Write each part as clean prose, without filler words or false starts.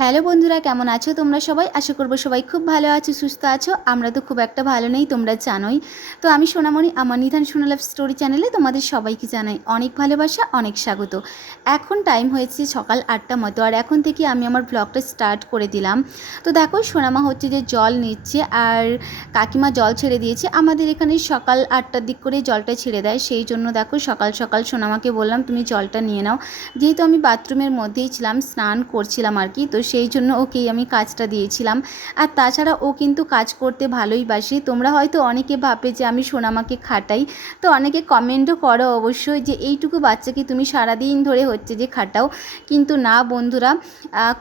Hello বন্ধুরা, কেমন আছো তোমরা সবাই? আশা করবো সবাই খুব ভালো আছো, সুস্থ আছো। আমরা তো খুব একটা ভালো নেই, তোমরা জানোই। তো আমি সোনামণি, আমার নিধান সোনা লাভ স্টোরি চ্যানেলে তোমাদের সবাইকে জানাই অনেক ভালোবাসা, অনেক স্বাগত। এখন টাইম হয়েছে সকাল 8টা মতো, আর এখন থেকে আমি আমার ব্লগটা স্টার্ট করে দিলাম। তো দেখো, সোনামা হচ্ছে যে জল নিচ্ছে, আর কাকিমা জল ছেড়ে দিয়েছে। আমাদের এখানে সকাল 8টার দিক করে জলটা ছেড়ে দেয়, সেই জন্য দেখো সকাল সকাল সোনামাকে বললাম তুমি জলটা নিয়ে নাও। যেহেতু আমি বাথরুমের মধ্যেই ছিলাম, স্নান করছিলাম আর কি, তো সেই জন্য ওকেই আমি কাজটা দিয়েছিলাম। আর তাছাড়া ও কিন্তু কাজ করতে ভালোই বাসে। তোমরা হয়তো অনেকে ভাববে যে আমি সোনামাকে খাটাই, তো অনেকে কমেন্টও করো অবশ্যই যে এইটুকু বাচ্চাকে তুমি সারাদিন ধরে হচ্ছে যে খাটাও। কিন্তু না বন্ধুরা,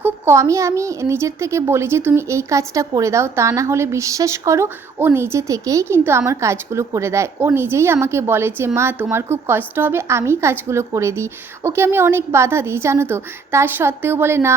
খুব কমই আমি নিজের থেকে বলি যে তুমি এই কাজটা করে দাও, তা না হলে বিশ্বাস করো ও নিজে থেকেই কিন্তু আমার কাজগুলো করে দেয়। ও নিজেই আমাকে বলে যে মা তোমার খুব কষ্ট হবে, আমি কাজগুলো করে দিই। ওকে আমি অনেক বাধা দিই জানো তো, তার সত্ত্বেও বলে না,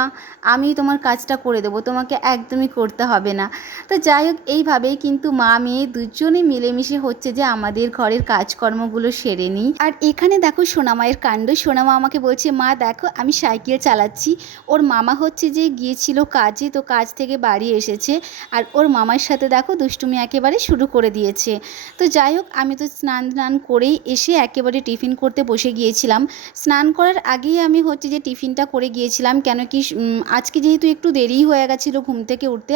আমি তোমার কাজটা করে দেবো, তোমাকে একদমই করতে হবে না। তো যাই হোক, এইভাবেই কিন্তু মা মেয়ে দুজনে মিলেমিশে হচ্ছে যে আমাদের ঘরের কাজকর্মগুলো সেরে নিই। আর এখানে দেখো সোনামায়ের কাণ্ড। সোনামা আমাকে বলছে মা দেখো আমি সাইকেল চালাচ্ছি। ওর মামা হচ্ছে যে গিয়েছিল কাজে, তো কাজ থেকে বাড়ি এসেছে, আর ওর মামার সাথে দেখো দুষ্টুমি একেবারে শুরু করে দিয়েছে। তো যাই হোক, আমি তো স্নান টান করেই এসে একেবারে টিফিন করতে বসে গিয়েছিলাম। স্নান করার আগেই আমি হচ্ছে যে টিফিনটা করে গিয়েছিলাম, কেন কি আজকে যেহেতু একটু দেরি হয়ে গেছিলো ঘুম থেকে উঠতে,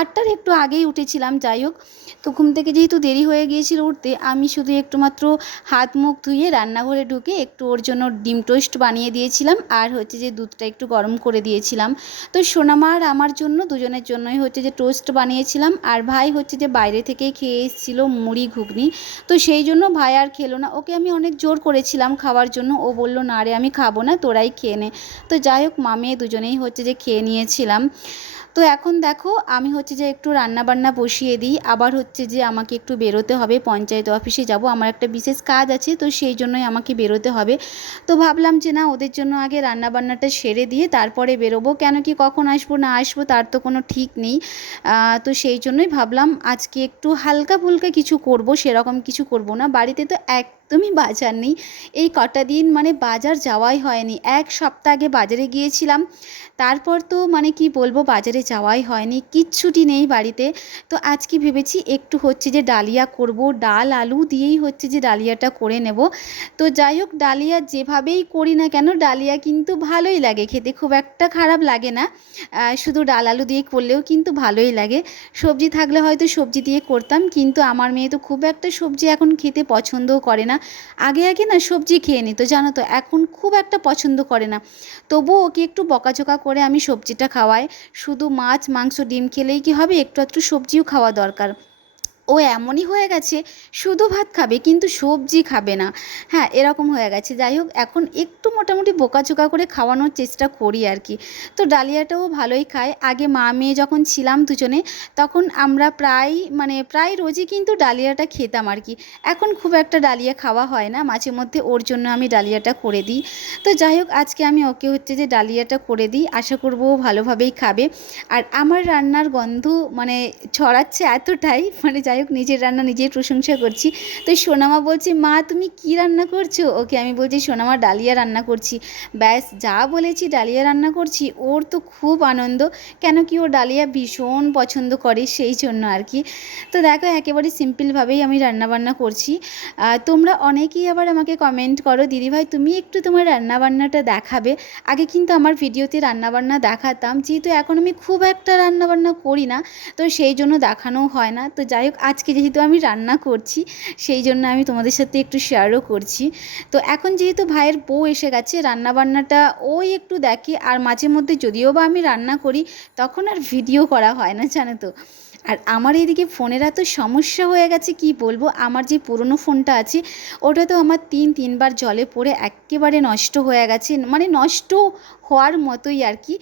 আটটার একটু আগেই উঠেছিলাম। যাই হোক, তো ঘুম থেকে যেহেতু দেরি হয়ে গিয়েছিল উঠতে, আমি শুধু একটু মাত্র হাত মুখ ধুয়ে রান্নাঘরে ঢুকে একটু ওর জন্য ডিম টোস্ট বানিয়ে দিয়েছিলাম, আর হচ্ছে যে দুধটা একটু গরম করে দিয়েছিলাম। তো সোনামা আর আমার জন্য, দুজনের জন্যই হচ্ছে যে টোস্ট বানিয়েছিলাম। আর ভাই হচ্ছে যে বাইরে থেকেই খেয়ে এসেছিলো মুড়ি ঘুগনি, তো সেই জন্য ভাই আর খেলো না। ওকে আমি অনেক জোর করেছিলাম খাওয়ার জন্য, ও বলল না রে আমি খাবো না, তোরাই খেয়ে নে। তো যাই হোক, মা মেয়ে দুজনেই হচ্ছে যে খেয়ে নিয়েছিলাম। তো এখন দেখো আমি হচ্ছে যে একটু রান্নাবান্না বসিয়ে দিই, আবার হচ্ছে যে আমাকে একটু বেরোতে হবে, পঞ্চায়েত অফিসে যাব, আমার একটা বিশেষ কাজ আছে, তো সেই জন্যই আমাকে বেরোতে হবে। তো ভাবলাম যে না, ওদের জন্য আগে রান্নাবান্নাটা সেরে দিয়ে তারপরে বেরোবো, কেন কি কখন আসবো না আসবো তার তো কোনো ঠিক নেই। তো সেই জন্যই ভাবলাম আজকে একটু হালকা ফুলকা কিছু করব, সেরকম কিছু করব না। বাড়িতে তো একদমই বাজার নেই, এই কটা দিন মানে বাজার যাওয়াই হয়নি। এক সপ্তাহ আগে বাজারে গিয়েছিলাম, তারপর তো মানে কি বলবো, বাজারে যাওয়াই হয়নি, কিচ্ছুটি নেই বাড়িতে। তো আজকে ভেবেছি একটু হচ্ছে যে ডালিয়া করব, ডাল আলু দিয়েই হচ্ছে যে ডালিয়াটা করে নেব। তো যাই হোক, ডালিয়া যেভাবেই করি না কেন, ডালিয়া কিন্তু ভালোই লাগে খেতে, খুব একটা খারাপ লাগে না। শুধু ডাল আলু দিয়ে করলেও কিন্তু ভালোই লাগে। সবজি থাকলে হয়তো সবজি দিয়ে করতাম, কিন্তু আমার মেয়ে তো খুব একটা সবজি এখন খেতে পছন্দও করে না। আগে আগে না সবজি খেয়ে নিত জানো তো, এখন খুব একটা পছন্দ করে না। তবুও ওকে একটু বকাঝকা করে আমি সবজিটা খাওয়াই। শুধু মাছ মাংস ডিম খেলেই কি হবে, একটু একটু সবজিও খাওয়া দরকার। ও এমনই হয়ে গেছে, শুধু ভাত খাবে কিন্তু সবজি খাবে না। হ্যাঁ, এরকম হয়ে গেছে। যাই হোক, এখন একটু মোটামুটি বোকাঝোকা করে খাওয়ানোর চেষ্টা করি আর কি। তো ডালিয়াটাও ভালোই খায়। আগে মা মেয়ে যখন ছিলাম দুজনে, তখন আমরা প্রায় রোজই কিন্তু ডালিয়াটা খেতাম আর কি। এখন খুব একটা ডালিয়া খাওয়া হয় না, মাঝে মধ্যে ওর জন্য আমি ডালিয়াটা করে দিই। তো যাই হোক, আজকে আমি ওকে হচ্ছে যে ডালিয়াটা করে দিই, আশা করবো ও ভালোভাবেই খাবে। আর আমার রান্নার গন্ধ মানে ছড়াচ্ছে এতটাই, মানে যাই হোক, নিজের রান্না নিজের প্রশংসা করছি। তো সোনামা বলছে মা তুমি কি রান্না করছো, ওকে আমি বলছি সোনামা ডালিয়া রান্না করছি। ব্যাস, যা বলেছি ডালিয়া রান্না করছি, ওর তো খুব আনন্দ, কেন কি ও ডালিয়া ভীষণ পছন্দ করে, সেই জন্য আর কি। তো দেখো, একেবারে সিম্পলভাবেই আমি রান্নাবান্না করছি। তোমরা অনেকেই আবার আমাকে কমেন্ট করো দিদিভাই তুমি একটু তোমার রান্নাবান্নাটা দেখাবে। আগে কিন্তু আমার ভিডিওতে রান্নাবান্না দেখাতাম, যেহেতু এখন আমি খুব একটা রান্নাবান্না করি না, তো সেই জন্য দেখানোও হয় না। তো যাই হোক, আজকে যেহেতু আমি রান্না করছি, সেই জন্য আমি তোমাদের সাথে একটু শেয়ারও করছি। তো এখন যেহেতু ভাইয়ের বউ এসে গেছে, রান্নাবান্নাটা ওই একটু দেখে, আর মাঝে মধ্যে যদিও বা আমি রান্না করি, তখন আর ভিডিও করা হয় না জানো তো। আর আমার এইদিকে ফোনের এত সমস্যা হয়ে গেছে কি বলবো, আমার যে পুরনো ফোনটা আছে, ওটা তো আমার তিনবার জলে পড়ে একেবারে নষ্ট হয়ে গেছে, মানে নষ্ট হওয়ার মতোই আর কি।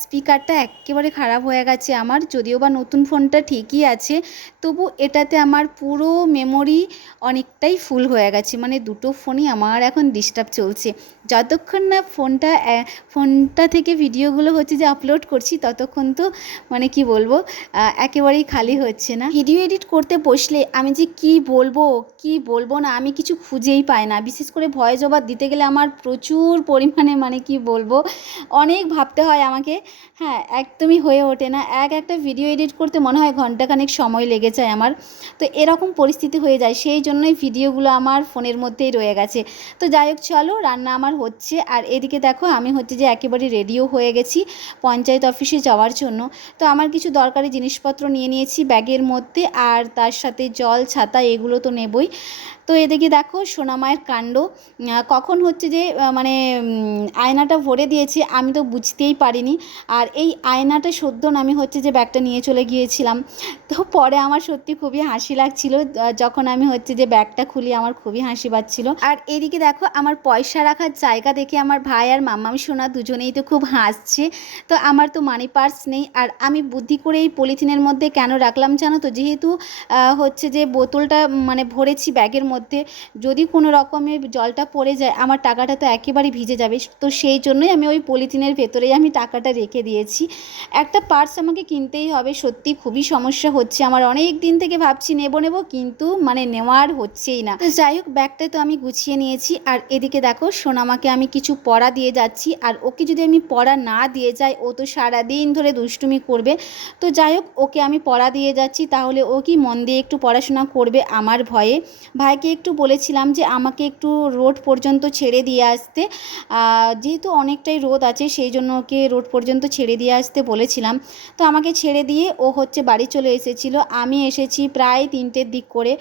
স্পিকারটা একেবারে খারাপ হয়ে গেছে আমার, যদিও বা নতুন ফোনটা ঠিকই আছে, তবু এটাতে আমার পুরো মেমোরি অনেকটাই ফুল হয়ে গেছে। মানে দুটো ফোনই আমার এখন ডিস্টার্ব চলছে। যতক্ষণ না ফোনটা থেকে ভিডিওগুলো হচ্ছে যে আপলোড করছি, ততক্ষণ তো মানে কি বলবো, একেবারে একেবারেই খালি হচ্ছে না। ভিডিও এডিট করতে বসলে আমি যে কি বলবো না আমি কিছু খুঁজেই পাই না। বিশেষ করে ভয়েস ওভার দিতে গেলে আমার প্রচুর পরিমাণে মানে কি বলবো অনেক ভাবতে হয় আমাকে। হ্যাঁ, একদমই হয়ে ওঠে না। একটা ভিডিও এডিট করতে মনে হয় ঘন্টাখানেক সময় লেগে যায় আমার। তো এরকম পরিস্থিতি হয়ে যায়, সেই জন্যই ভিডিওগুলো আমার ফোনের মধ্যেই রয়ে গেছে। তো যাই হোক, চলো, রান্না আমার হচ্ছে। আর এদিকে দেখো আমি হচ্ছে যে একেবারে রেডিও হয়ে গেছি পঞ্চায়েত অফিসে যাওয়ার জন্য। তো আমার কিছু দরকারি জিনিসপত্র নিয়ে নিয়েছি ব্যাগের মধ্যে, আর তার সাথে জল, ছাতা এগুলো তো নেবই। তো এদিকে দেখো সোনামায়ের কাণ্ড, কখন হচ্ছে যে মানে আয়নাটা ভরে দিয়েছে আমি তো বুঝতেই পারিনি। আর এই আয়নাটা সদ্য আমি হচ্ছে যে ব্যাগটা নিয়ে চলে গিয়েছিলাম। তো পরে আমার সত্যি খুবই হাসি লাগছিল, যখন আমি হচ্ছে যে ব্যাগটা খুলি আমার খুবই হাসি পাচ্ছিল। আর এদিকে দেখো আমার পয়সা রাখার জায়গা দেখে আমার ভাই আর মাম্মাম সোনা দুজনেই তো খুব হাসছে। তো আমার তো মানি পার্স নেই, আর আমি বুদ্ধি করে এই পলিথিনের মধ্যে কেন রাখলাম জানো তো, যেহেতু হচ্ছে যে বোতলটা মানে ভরেছি ব্যাগের মধ্যে, যদি কোনো রকমে জলটা পড়ে যায় আমার টাকাটা তো একেবারেই ভিজে যাবে। তো সেই জন্যই আমি ওই পলিথিনের ভেতরেই আমি টাকাটা রেখে দিয়েছি। একটা পার্স আমাকে কিনতেই হবে, সত্যি খুবই সমস্যা হচ্ছে আমার, অনেক দিন থেকে ভাবছি নেব কিন্তু মানে নেওয়ার হচ্ছেই না। তো যাই হোক, ব্যাগটা তো আমি গুছিয়ে নিয়েছি। আর এদিকে দেখো সোনামাকে আমি কিছু পড়া দিয়ে যাচ্ছি, আর ওকে যদি আমি পড়া না দিয়ে যাই ও তো সারাদিন ধরে দুষ্টুমি করবে। তো যাই হোক, ওকে আমি পড়া দিয়ে যাচ্ছি, তাহলে ও কি মন দিয়ে একটু পড়াশোনা করবে আমার ভয়ে। ভাইকে একটু বলেছিলাম যে আমাকে একটু রোড পর্যন্ত ছেড়ে দিয়ে আসতে, যেহেতু অনেকটাই রোদ আছে সেই জন্য ওকে রোড পর্যন্ত ছেড়ে দিয়ে আসতে বলেছিলাম। তো আমাকে ছেড়ে দিয়ে ও হচ্ছে বাড়ি চলে এসেছিলো। আমি এসেছি প্রায় 3টের দিক করে।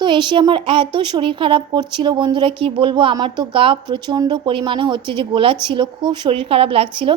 তো এসে আমার এত শরীর খারাপ করছিল বন্ধুরা, কি বলবো, আমার তো গা প্রচণ্ড পরিমাণে হচ্ছে যে গোলাচ্ছিল, খুব শরীর খারাপ লাগছিল।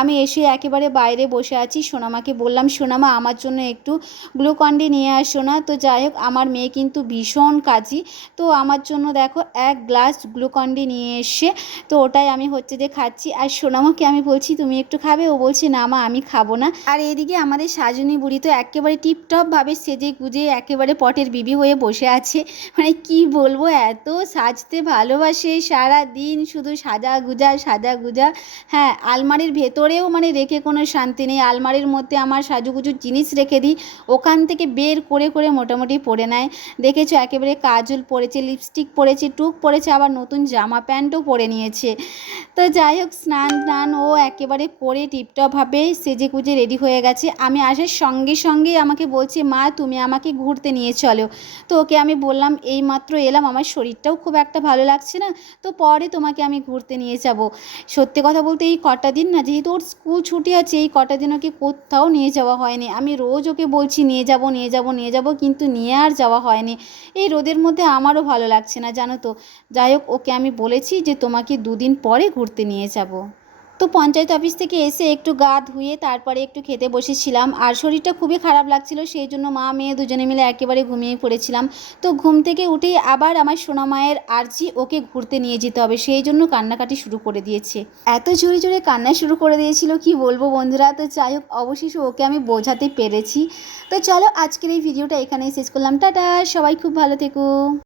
আমি এসে একেবারে বাইরে বসে আছি, সোনামাকে বললাম সোনামা আমার জন্য একটু গ্লুকন-ডি নিয়ে আসো না। তো যাই হোক, আমার মেয়ে কিন্তু ভীষণ কাজী, তো আমার জন্য দেখো 1 গ্লাস গ্লুকন-ডি নিয়ে এসে, তো ওটাই আমি হচ্ছে যে খাচ্ছি। আর সোনামাকে আমি বলছি তুমি একটু খাবে, ও বলছে না মা আমি খাবো না। আর এইদিকে আমাদের সাজনী বুড়ি তো একেবারে টিপটপভাবে সেজে গুজে একেবারে পটের বিবি হয়ে বসে আছে। মানে কি বলবো, এত সাজতে ভালোবাসে, সারা দিন শুধু সাজা গুজা। হ্যাঁ, আলমারির ভেতরেও মানে রেখে কোনো শান্তি নেই। আলমারির মধ্যে আমার সাজুগুজুর জিনিস রেখে দিই, ওখান থেকে বের করে মোটামুটি পরে নেয়। দেখেছো একেবারে কাজল পরেছে, লিপস্টিক পরেছে, টুক পরেছে, আবার নতুন জামা প্যান্টও পরে নিয়েছে। তো যাই হোক, স্নান ও একেবারে করে টিপটপভাবে সেজে গুজে রেডি হয়ে গেছে। আমি আসার সঙ্গে সঙ্গেই আমাকে বলছে মা তুমি আমাকে ঘুরতে নিয়ে চলো। তো ওকে আমি বললাম এই মাত্র এলাম, আমার শরীরটাও খুব একটা ভালো লাগছে না, তো পরে তোমাকে আমি ঘুরতে নিয়ে যাব। সত্যি কথা বলতে এই কটা দিন না, যেহেতু ওর স্কুল ছুটি আছে, এই কটা দিন ওকে কোথাও নিয়ে যাওয়া হয়নি। আমি রোজ ওকে বলছি নিয়ে যাব, কিন্তু নিয়ে আর যাওয়া হয়নি। এই রোদের মধ্যে আমারও ভালো লাগছে না জানো তো। যাই হোক, ওকে আমি বলেছি যে তোমাকে 2 দিন পরে ঘুরতে নিয়ে যাব। তো পঞ্চায়েত অফিস থেকে এসে একটু গা ধুয়ে তারপরে একটু খেতে বসেছিলাম, আর শরীরটা খুবই খারাপ লাগছিল, সেই জন্য মা মেয়ে দুজনে মিলে একেবারে ঘুমিয়ে পড়েছিলাম। তো ঘুম থেকে উঠেই আবার আমার সোনামায়ের আর্জি ওকে ঘুরতে নিয়ে যেতে হবে, সেই জন্য কান্নাকাটি শুরু করে দিয়েছে। এত জোরে জোরে কান্না শুরু করে দিয়েছিল কি বলবো বন্ধুরা। তো যাই হোক, অবশেষে ওকে আমি বোঝাতে পেরেছি। তো চলো, আজকের এই ভিডিওটা এখানেই শেষ করলাম। টাটা, সবাই খুব ভালো থেকো।